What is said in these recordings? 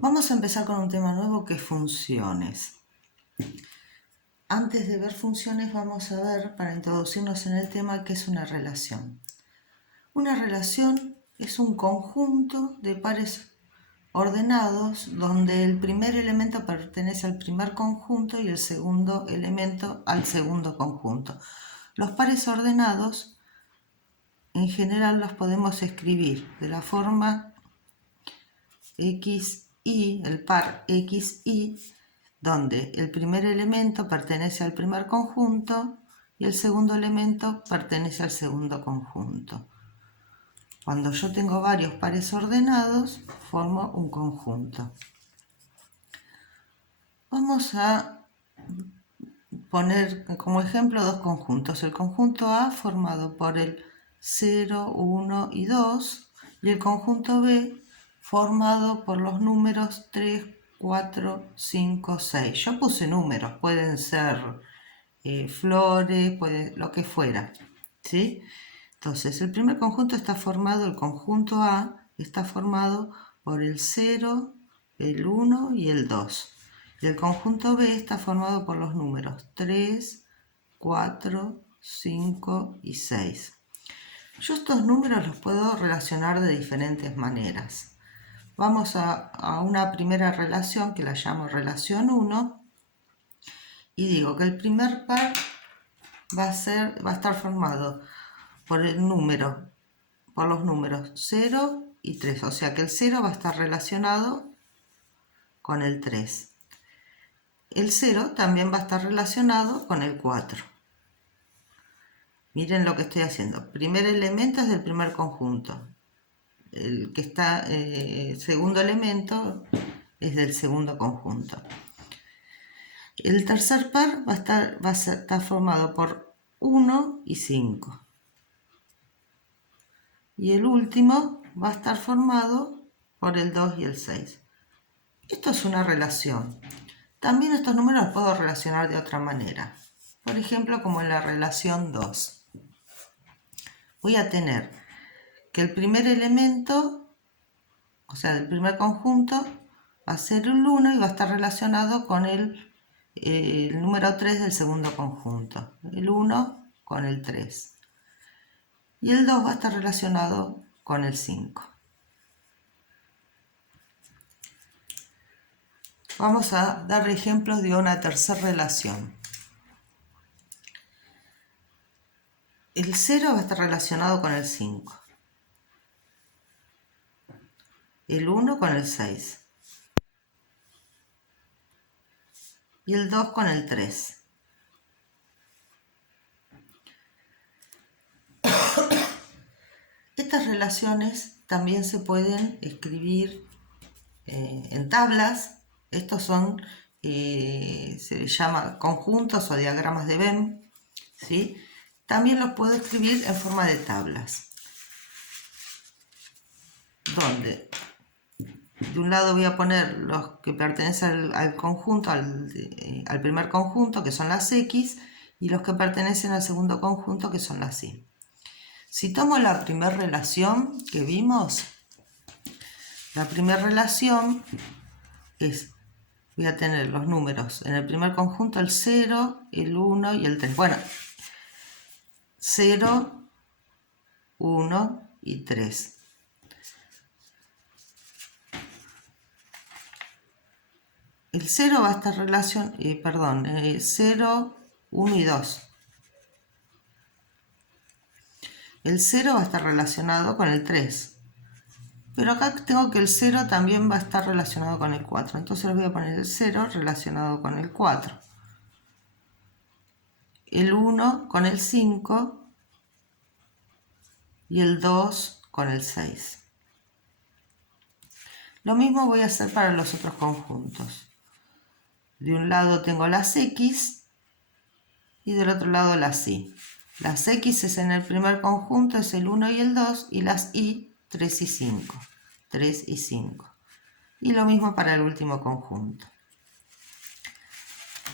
Vamos a empezar con un tema nuevo que es funciones. Antes de ver funciones vamos a ver, para introducirnos en el tema, qué es una relación. Una relación es un conjunto de pares ordenados donde el primer elemento pertenece al primer conjunto y el segundo elemento al segundo conjunto. Los pares ordenados en general los podemos escribir de la forma XY, el par XY, donde el primer elemento pertenece al primer conjunto y el segundo elemento pertenece al segundo conjunto. Cuando yo tengo varios pares ordenados, formo un conjunto. Vamos a poner como ejemplo dos conjuntos. El conjunto A formado por el 0, 1 y 2 y el conjunto B formado por los números 3, 4, 5, 6. Yo puse números, pueden ser flores, lo que fuera, ¿sí? Entonces, el primer conjunto está formado, el conjunto A está formado por el 0, el 1 y el 2. Y el conjunto B está formado por los números 3, 4, 5 y 6. Yo estos números los puedo relacionar de diferentes maneras. Vamos a una primera relación que la llamo relación 1 y digo que el primer par va a estar formado por los números 0 y 3, o sea que el 0 va a estar relacionado con el 3. El 0 también va a estar relacionado con el 4. Miren lo que estoy haciendo. Primer elemento es del primer conjunto. El que está, segundo elemento es del segundo conjunto. El tercer par va a estar formado por 1 y 5. Y el último va a estar formado por el 2 y el 6. Esto es una relación. También estos números los puedo relacionar de otra manera. Por ejemplo, como en la relación 2. Voy a tener que el primer elemento, o sea, del primer conjunto, va a ser el 1 y va a estar relacionado con el número 3 del segundo conjunto. El 1 con el 3. Y el 2 va a estar relacionado con el 5. Vamos a dar ejemplos de una tercera relación. El 0 va a estar relacionado con el 5. El 1 con el 6. Y el 2 con el 3. Estas relaciones también se pueden escribir en tablas. Estos son, se les llama conjuntos o diagramas de Venn, ¿sí? También los puedo escribir en forma de tablas, donde de un lado voy a poner los que pertenecen al conjunto, al primer conjunto, que son las X, y los que pertenecen al segundo conjunto, que son las Y. Si tomo la primera relación que vimos, la primera relación es, voy a tener los números en el primer conjunto, el 0, el 1 y el 3. Bueno, 0, 1 y 3. El 0 va a estar 0, 1 y 2. El 0 va a estar relacionado con el 3. Pero acá tengo que el 0 también va a estar relacionado con el 4. Entonces les voy a poner el 0 relacionado con el 4. El 1 con el 5 y el 2 con el 6. Lo mismo voy a hacer para los otros conjuntos. De un lado tengo las X y del otro lado las Y. Las X es en el primer conjunto, es el 1 y el 2, y las Y 3 y 5. 3 y 5. Y lo mismo para el último conjunto.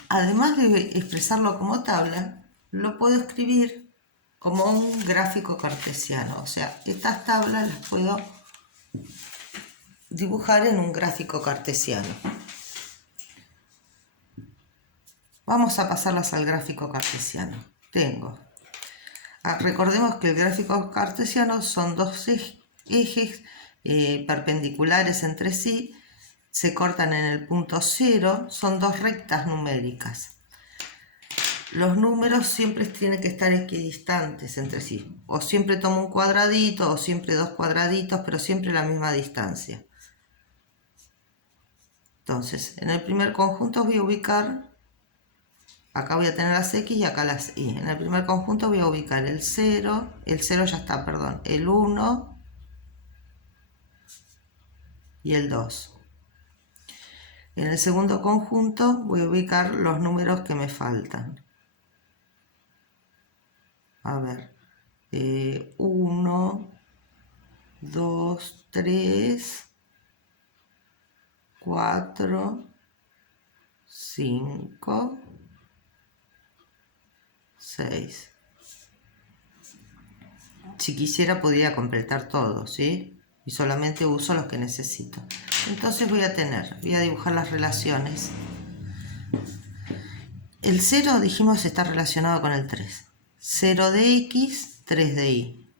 Además de expresarlo como tabla, lo puedo escribir como un gráfico cartesiano. O sea, estas tablas las puedo dibujar en un gráfico cartesiano. Vamos a pasarlas al gráfico cartesiano. Recordemos que el gráfico cartesiano son dos ejes perpendiculares entre sí, se cortan en el punto 0, son dos rectas numéricas. Los números siempre tienen que estar equidistantes entre sí. O siempre tomo un cuadradito, o siempre dos cuadraditos, pero siempre la misma distancia. Entonces, en el primer conjunto voy a ubicar, acá voy a tener las X y acá las Y. En el primer conjunto voy a ubicar el 0 ya está, perdón, el 1 y el 2. En el segundo conjunto voy a ubicar los números que me faltan. A ver, 1, 2, 3, 4, 5, 6. Si quisiera podría completar todo, ¿sí? Y solamente uso los que necesito. Entonces voy a dibujar las relaciones. El 0 dijimos está relacionado con el 3. 0 de X, 3 de Y.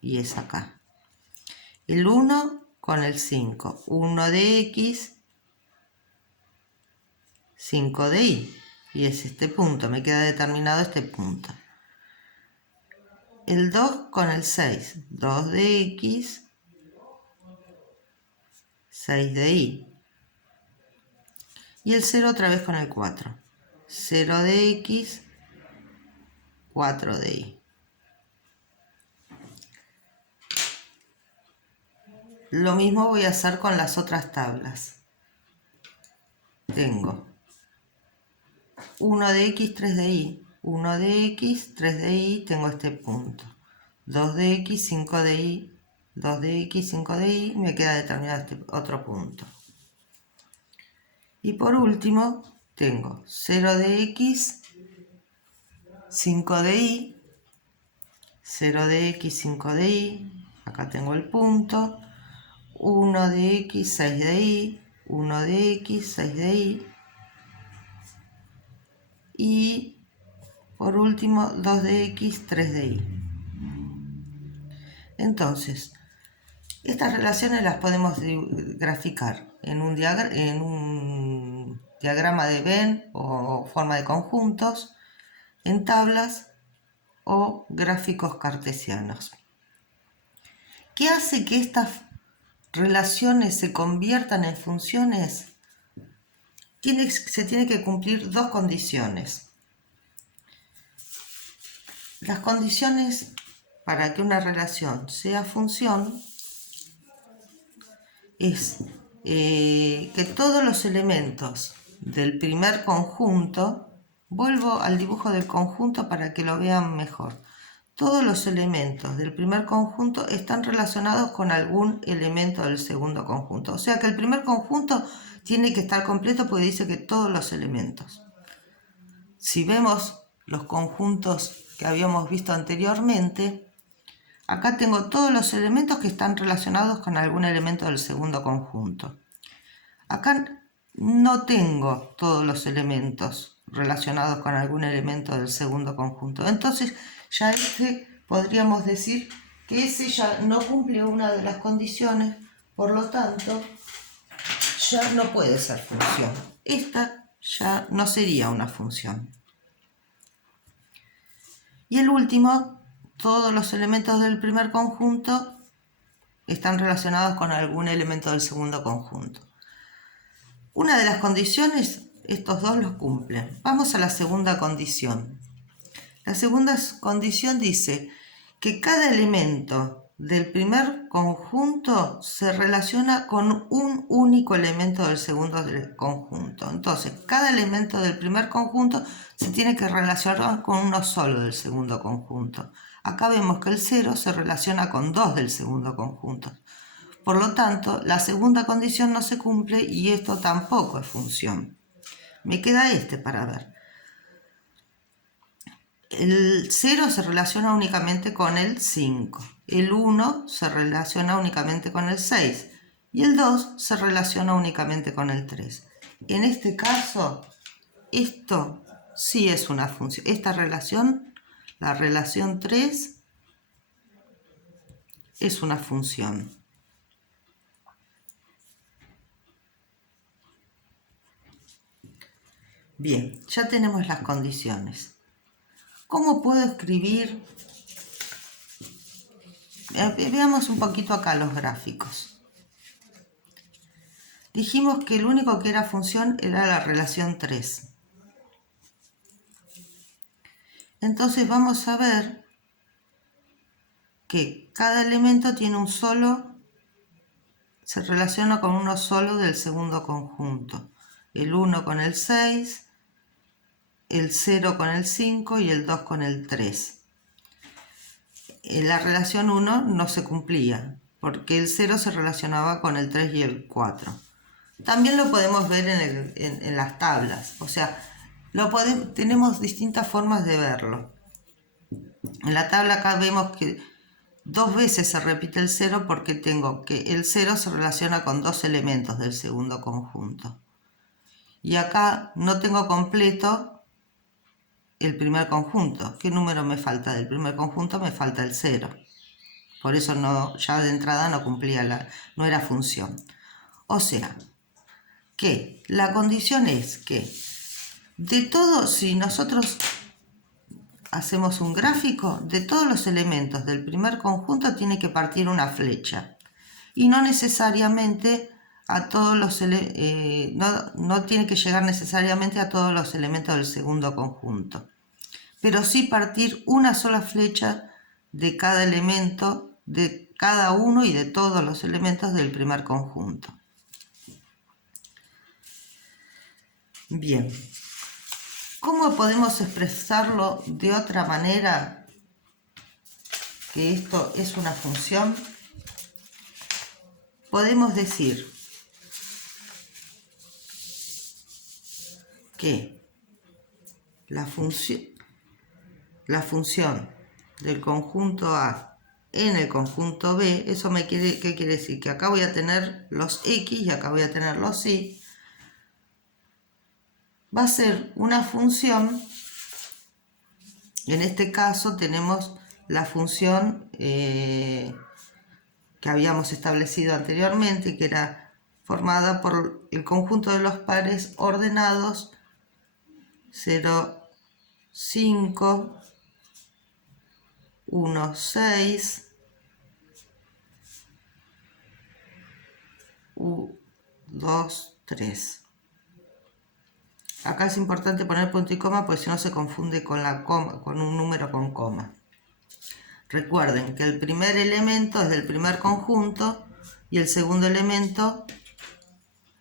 Y es acá. El 1 con el 5. 1 de X, 5 de Y. Y es este punto, me queda determinado este punto. El 2 con el 6. 2 de X, 6 de Y. Y el 0 otra vez con el 4. 0 de X, 4 de Y. Lo mismo voy a hacer con las otras tablas. Tengo 1 de X, 3 de Y. 1 de X, 3 de Y, tengo este punto. 2 de X, 5 de Y. 2 de X, 5 de Y, me queda determinado este otro punto. Y por último, tengo 0 de X, 5 de Y. 0 de X, 5 de Y. Acá tengo el punto. 1 de X, 6 de Y. 1 de X, 6 de Y. Y por último 2 de X, 3 de Y. Entonces, estas relaciones las podemos graficar en un diagrama de Venn o forma de conjuntos, en tablas o gráficos cartesianos. ¿Qué hace que estas relaciones se conviertan en funciones? Se tiene que cumplir dos condiciones. Las condiciones para que una relación sea función es que todos los elementos del primer conjunto, vuelvo al dibujo del conjunto para que lo vean mejor, todos los elementos del primer conjunto están relacionados con algún elemento del segundo conjunto. O sea que el primer conjunto tiene que estar completo porque dice que todos los elementos. Si vemos los conjuntos que habíamos visto anteriormente, acá tengo todos los elementos que están relacionados con algún elemento del segundo conjunto. Acá no tengo todos los elementos relacionados con algún elemento del segundo conjunto. Entonces ya podríamos decir que ese ya no cumple una de las condiciones, por lo tanto ya no puede ser función. Esta ya no sería una función. Y el último, todos los elementos del primer conjunto están relacionados con algún elemento del segundo conjunto. Una de las condiciones, estos dos los cumplen. Vamos a la segunda condición. La segunda condición dice que cada elemento del primer conjunto se relaciona con un único elemento del segundo conjunto. Entonces, cada elemento del primer conjunto se tiene que relacionar con uno solo del segundo conjunto. Acá vemos que el 0 se relaciona con 2 del segundo conjunto. Por lo tanto, la segunda condición no se cumple y esto tampoco es función. Me queda para ver. El 0 se relaciona únicamente con el 5. El 1 se relaciona únicamente con el 6. y el 2 se relaciona únicamente con el 3. En este caso, esto sí es una función. Esta relación, la relación 3, es una función. Bien, ya tenemos las condiciones. ¿Cómo puedo escribir? Veamos un poquito acá los gráficos. Dijimos que el único que era función era la relación 3. Entonces vamos a ver que cada elemento tiene un solo, se relaciona con uno solo del segundo conjunto. El 1 con el 6, el 0 con el 5 y el 2 con el 3. La relación 1 no se cumplía, porque el 0 se relacionaba con el 3 y el 4. También lo podemos ver en las tablas, o sea, tenemos distintas formas de verlo. En la tabla acá vemos que 2 veces se repite el 0 porque tengo que el 0 se relaciona con 2 elementos del segundo conjunto. Y acá no tengo completo el primer conjunto. ¿Qué número me falta del primer conjunto? Me falta el 0. Por eso ya de entrada no cumplía no era función. O sea, que la condición es que de todo, si nosotros hacemos un gráfico, de todos los elementos del primer conjunto tiene que partir una flecha. Y no necesariamente a todos los no tiene que llegar necesariamente a todos los elementos del segundo conjunto. Pero sí partir una sola flecha de cada elemento, de cada uno y de todos los elementos del primer conjunto. Bien, ¿cómo podemos expresarlo de otra manera que esto es una función? Podemos decir que la función del conjunto A en el conjunto B, ¿qué quiere decir? Que acá voy a tener los X y acá voy a tener los Y. Va a ser una función, en este caso tenemos la función que habíamos establecido anteriormente, que era formada por el conjunto de los pares ordenados 0, 5, 1, 6, 2, 3. Acá es importante poner punto y coma porque si no se confunde con un número con coma. Recuerden que el primer elemento es del primer conjunto y el segundo elemento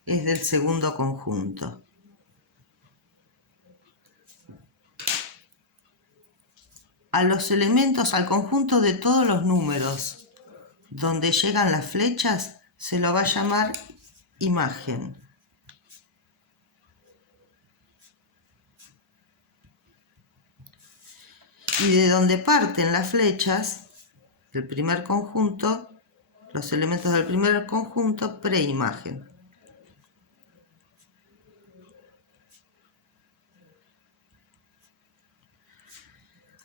es del segundo conjunto. A los elementos, al conjunto de todos los números donde llegan las flechas, se lo va a llamar imagen. Y de donde parten las flechas, del primer conjunto, los elementos del primer conjunto, preimagen.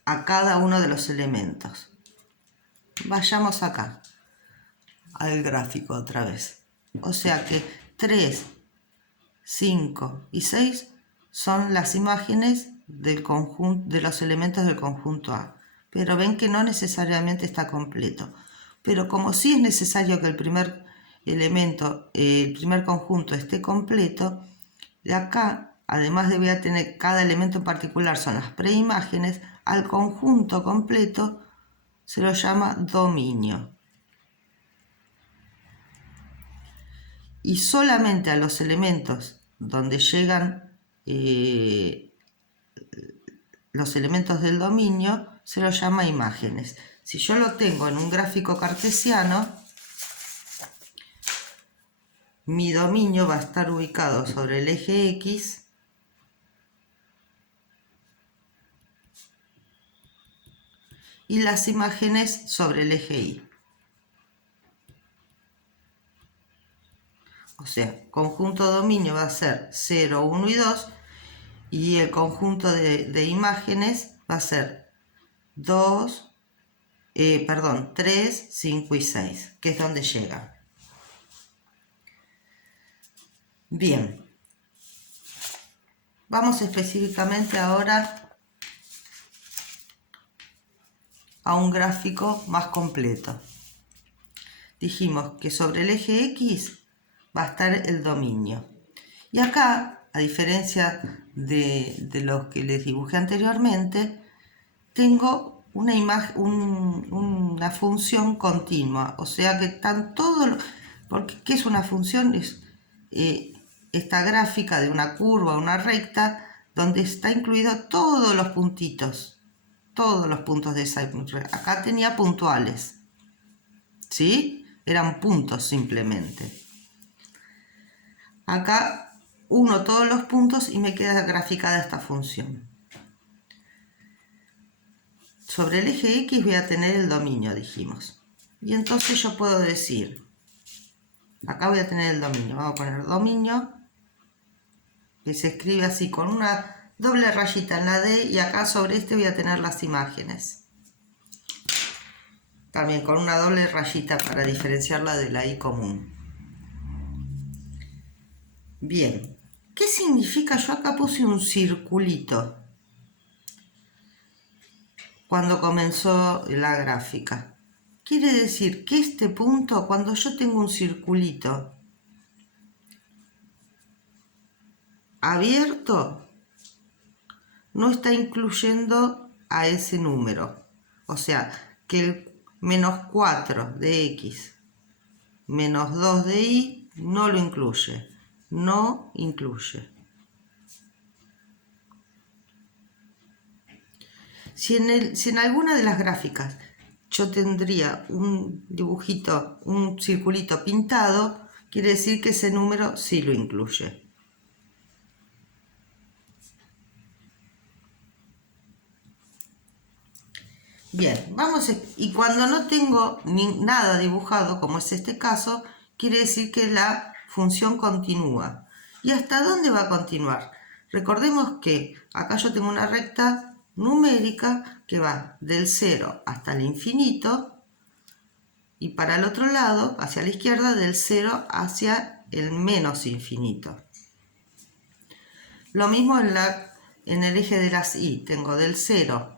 A cada uno de los elementos. Vayamos acá, al gráfico otra vez. O sea que 3, 5 y 6 son las imágenes del conjunto, de los elementos del conjunto A. Pero ven que no necesariamente está completo. Pero como sí es necesario que el primer elemento, el primer conjunto esté completo, de acá, además de voy a tener cada elemento en particular, son las preimágenes, al conjunto completo se lo llama dominio. Y solamente a los elementos donde llegan los elementos del dominio se los llama imágenes. Si yo lo tengo en un gráfico cartesiano, mi dominio va a estar ubicado sobre el eje X y las imágenes sobre el eje Y. O sea, conjunto dominio va a ser 0, 1 y 2, y el conjunto de imágenes va a ser 3, 5 y 6, que es donde llega. Bien, vamos específicamente ahora a un gráfico más completo. Dijimos que sobre el eje X va a estar el dominio. Y acá, a diferencia de los que les dibujé anteriormente, tengo una función continua. O sea que están todos los... Porque, ¿qué es una función? Es esta gráfica de una curva, una recta, donde está incluido todos los puntitos. Todos los puntos de esa... Acá tenía puntuales. ¿Sí? Eran puntos simplemente. Acá uno todos los puntos y me queda graficada esta función. Sobre el eje X voy a tener el dominio, dijimos. Y entonces yo puedo decir, acá voy a tener el dominio. Vamos a poner dominio, que se escribe así con una doble rayita en la D, y acá sobre este voy a tener las imágenes. También con una doble rayita para diferenciarla de la I común. Bien, ¿qué significa? Yo acá puse un circulito cuando comenzó la gráfica. Quiere decir que este punto, cuando yo tengo un circulito abierto, no está incluyendo a ese número. O sea, que el menos 4 de X menos 2 de Y no lo incluye. No incluye. Si en alguna de las gráficas yo tendría un dibujito, un circulito pintado, quiere decir que ese número sí lo incluye. Bien, y cuando no tengo nada dibujado, como es este caso, quiere decir que la función continúa. ¿Y hasta dónde va a continuar? Recordemos que acá yo tengo una recta numérica que va del 0 hasta el infinito, y para el otro lado, hacia la izquierda, del 0 hacia el menos infinito. Lo mismo en el eje de las Y, tengo del 0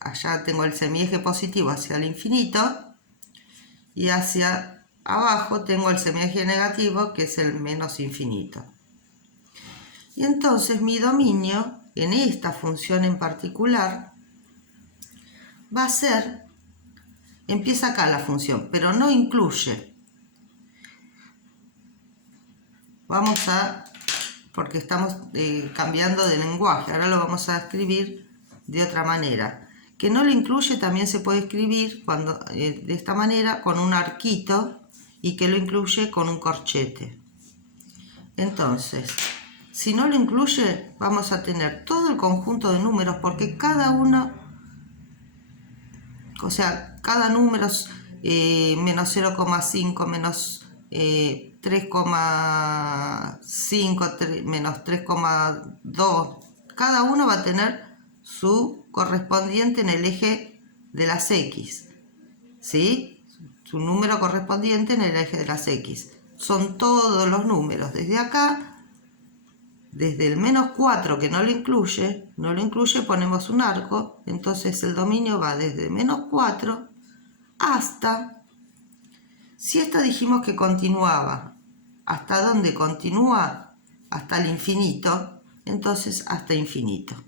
allá tengo el semieje positivo hacia el infinito, y hacia abajo tengo el semieje negativo, que es el menos infinito. Y entonces mi dominio en esta función en particular va a ser, empieza acá la función, pero no incluye. Porque estamos cambiando de lenguaje, ahora lo vamos a escribir de otra manera. Que no lo incluye también se puede escribir de esta manera, con un arquito, y que lo incluye con un corchete. Entonces, si no lo incluye, vamos a tener todo el conjunto de números, porque cada uno, o sea, cada número es menos 0,5, menos 3,5, menos 3,2. Cada uno va a tener su correspondiente en el eje de las X, ¿sí? Su número correspondiente en el eje de las X. Son todos los números desde acá, desde el menos 4 que no lo incluye, ponemos un arco, entonces el dominio va desde menos 4 hasta, si esta dijimos que continuaba, ¿hasta dónde continúa? Hasta el infinito, entonces hasta infinito.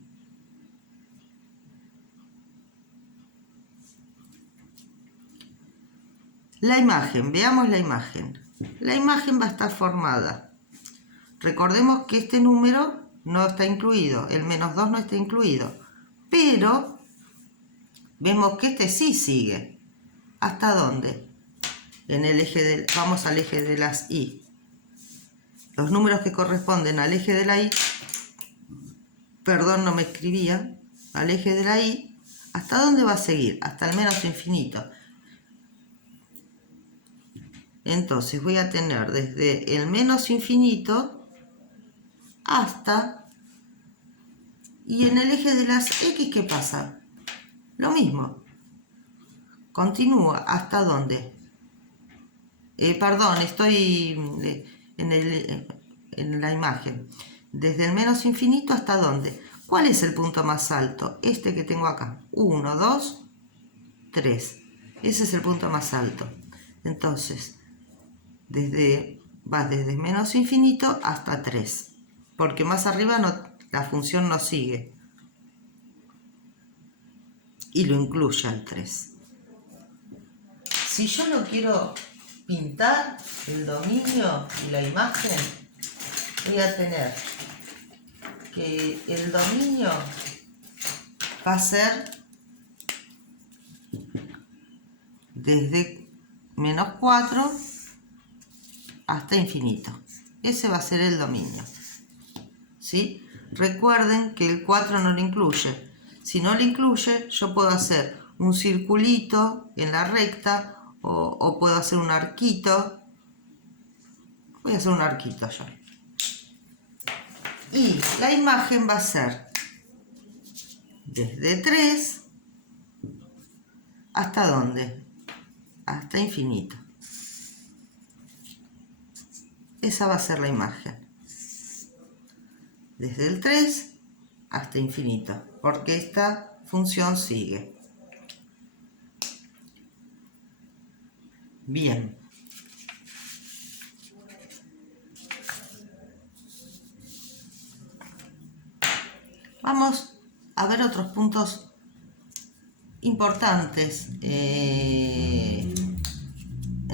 La imagen, veamos la imagen. La imagen va a estar formada. Recordemos que este número no está incluido, el menos 2 no está incluido, pero vemos que este sí sigue. ¿Hasta dónde? Vamos al eje de las Y. Los números que corresponden al eje de la Y, perdón, no me escribía, al eje de la Y, ¿hasta dónde va a seguir? Hasta el menos infinito. Entonces voy a tener desde el menos infinito hasta... Y en el eje de las X, ¿qué pasa? Lo mismo. Continúa. ¿Hasta dónde? Perdón, estoy en la imagen. Desde el menos infinito hasta dónde. ¿Cuál es el punto más alto? Este que tengo acá. 1, 2, 3. Ese es el punto más alto. Entonces, va desde menos infinito hasta 3. Porque más arriba la función no sigue. Y lo incluye al 3. Si yo no quiero pintar el dominio y la imagen, voy a tener que el dominio va a ser desde menos 4 hasta infinito. Ese va a ser el dominio. ¿Sí? Recuerden que el 4 no lo incluye. Si no lo incluye, yo puedo hacer un circulito en la recta o puedo hacer un arquito. Voy a hacer un arquito yo. Y la imagen va a ser desde 3 hasta ¿dónde? Hasta infinito. Esa va a ser la imagen. Desde el 3 hasta infinito, porque esta función sigue. Bien. Vamos a ver otros puntos importantes en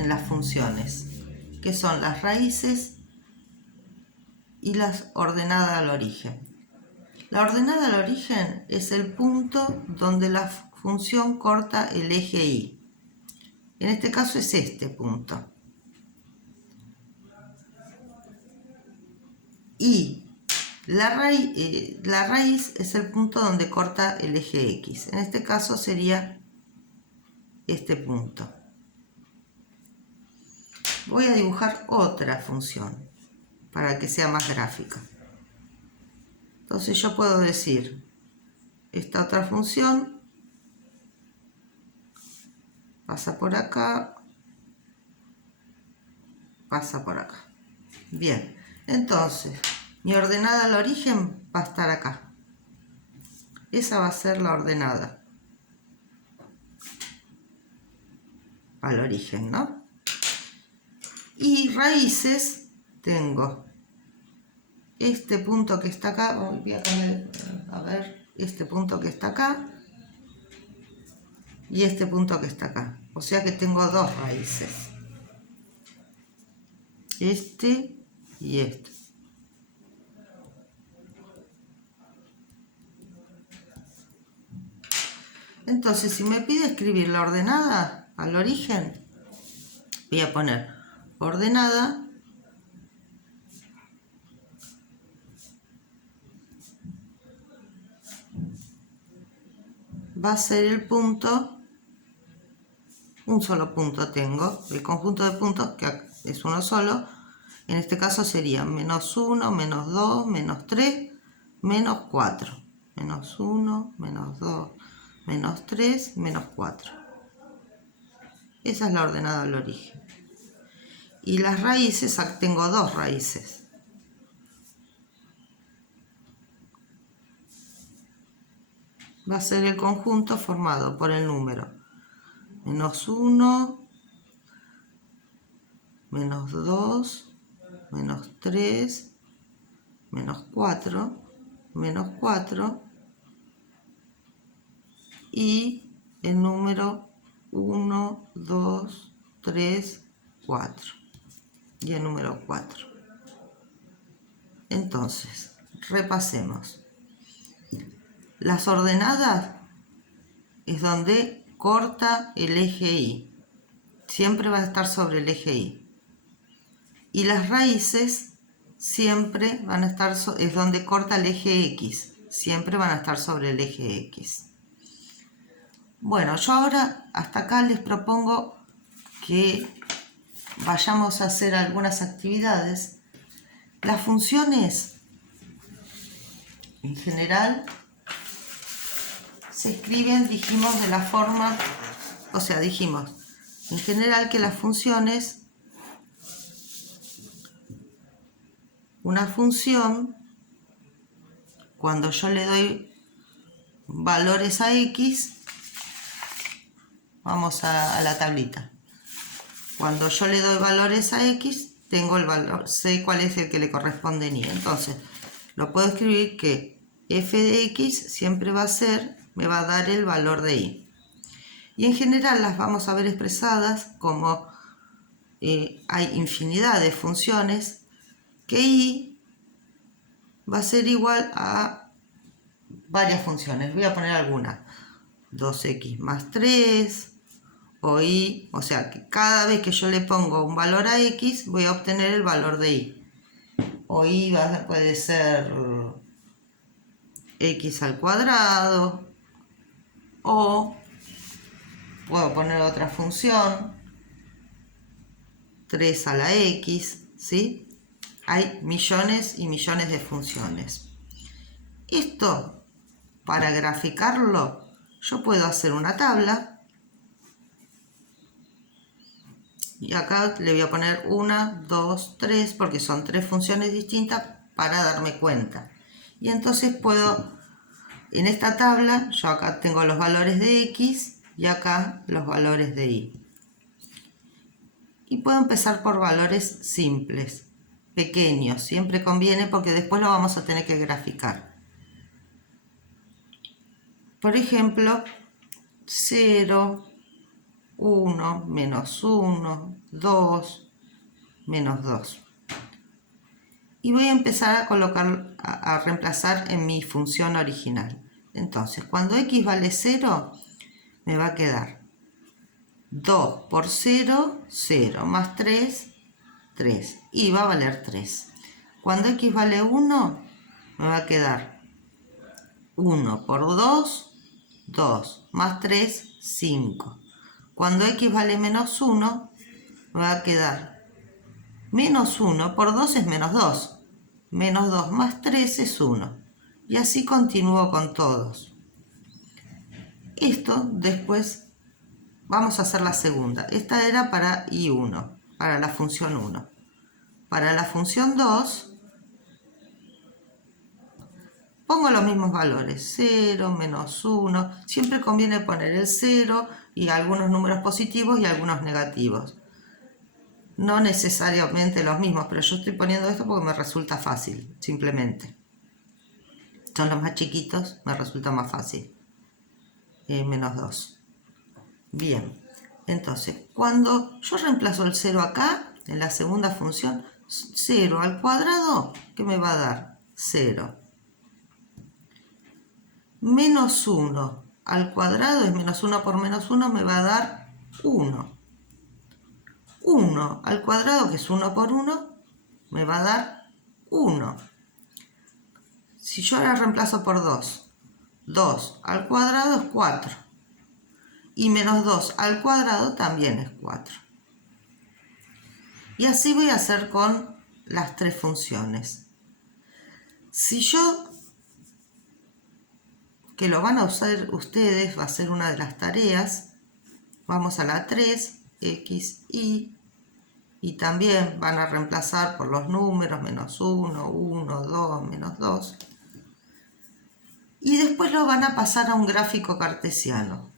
las funciones, que son las raíces y las ordenadas al origen. La ordenada al origen es el punto donde la función corta el eje Y. En este caso es este punto. Y la raíz es el punto donde corta el eje X. En este caso sería este punto. Voy a dibujar otra función para que sea más gráfica. Entonces yo puedo decir, esta otra función pasa por acá, pasa por acá. Bien, entonces mi ordenada al origen va a estar acá. Esa va a ser la ordenada al origen, ¿no? Y raíces tengo este punto que está acá, voy a cambiar, a ver, este punto que está acá y este punto que está acá. O sea que tengo dos raíces. Este y este. Entonces, si me pide escribir la ordenada al origen, voy a poner ordenada va a ser el punto, un solo punto tengo, el conjunto de puntos que es uno solo, en este caso sería menos 1, menos 2, menos 3, menos 4, menos 1, menos 2, menos 3, menos 4. Esa es la ordenada al origen. Y las raíces, tengo dos raíces. Va a ser el conjunto formado por el número menos 1, menos 2, menos 3, menos 4, menos 4 y el número 1, 2, 3, 4 y el número 4. Entonces, repasemos. Las ordenadas es donde corta el eje Y. Siempre va a estar sobre el eje Y. Y las raíces siempre van a estar, es donde corta el eje X. Siempre van a estar sobre el eje X. Bueno, yo ahora hasta acá les propongo que vayamos a hacer algunas actividades. Las funciones, en general, se escriben, dijimos, de la forma, o sea, dijimos, en general que las funciones, una función, cuando yo le doy valores a x, vamos a la tablita. Cuando yo le doy valores a x, tengo el valor, sé cuál es el que le corresponde en y. Entonces, lo puedo escribir que f de x siempre va a ser, me va a dar el valor de y. Y en general las vamos a ver expresadas como hay infinidad de funciones, que y va a ser igual a varias funciones. Voy a poner algunas. 2x más 3, o y, o sea que cada vez que yo le pongo un valor a x, voy a obtener el valor de y. O y puede ser x al cuadrado, o puedo poner otra función, 3 a la x, ¿sí? Hay millones y millones de funciones. Esto, para graficarlo, yo puedo hacer una tabla. Y acá le voy a poner 1, 2, 3, porque son 3 funciones distintas para darme cuenta. Y entonces puedo, en esta tabla, yo acá tengo los valores de x y acá los valores de y. Y puedo empezar por valores simples, pequeños. Siempre conviene porque después lo vamos a tener que graficar. Por ejemplo, 0, 1, menos 1, 2, menos 2. Y voy a empezar a colocar, a reemplazar en mi función original. Entonces, cuando x vale 0, me va a quedar 2 por 0, 0, más 3, 3. Y va a valer 3. Cuando x vale 1, me va a quedar 1 por 2, 2, más 3, 5. Cuando x vale menos 1, me va a quedar menos 1 por 2 es menos 2. Menos 2 más 3 es 1. Y así continúo con todos. Esto después vamos a hacer la segunda. Esta era para y1, para la función 1. Para la función 2, pongo los mismos valores. 0, menos 1. Siempre conviene poner el 0 y algunos números positivos y algunos negativos. No necesariamente los mismos, pero yo estoy poniendo esto porque me resulta fácil, simplemente. Son los más chiquitos, me resulta más fácil. Menos 2. Bien, entonces, cuando yo reemplazo el 0 acá, en la segunda función, 0 al cuadrado, ¿qué me va a dar? 0. Menos 1 al cuadrado es menos 1 por menos 1, me va a dar 1. 1 al cuadrado, que es 1 por 1, me va a dar 1. Si yo ahora reemplazo por 2, 2 al cuadrado es 4. Y menos 2 al cuadrado también es 4. Y así voy a hacer con las 3 funciones. Si yo, que lo van a usar ustedes, va a ser una de las tareas, vamos a la 3, x, y también van a reemplazar por los números, menos 1, 1, 2, menos 2. Y después lo van a pasar a un gráfico cartesiano.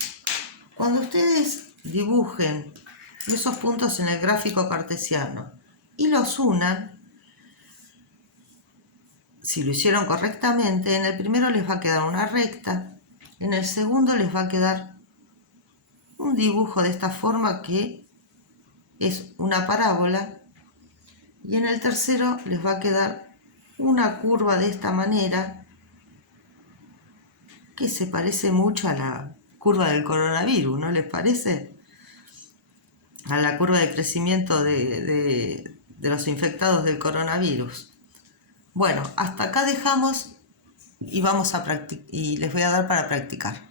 Cuando ustedes dibujen esos puntos en el gráfico cartesiano y los unan, si lo hicieron correctamente, en el primero les va a quedar una recta, en el segundo les va a quedar un dibujo de esta forma que es una parábola, y en el tercero les va a quedar una curva de esta manera que se parece mucho a la curva del coronavirus, ¿no les parece? A la curva de crecimiento de los infectados del coronavirus. Bueno, hasta acá dejamos y vamos a y les voy a dar para practicar.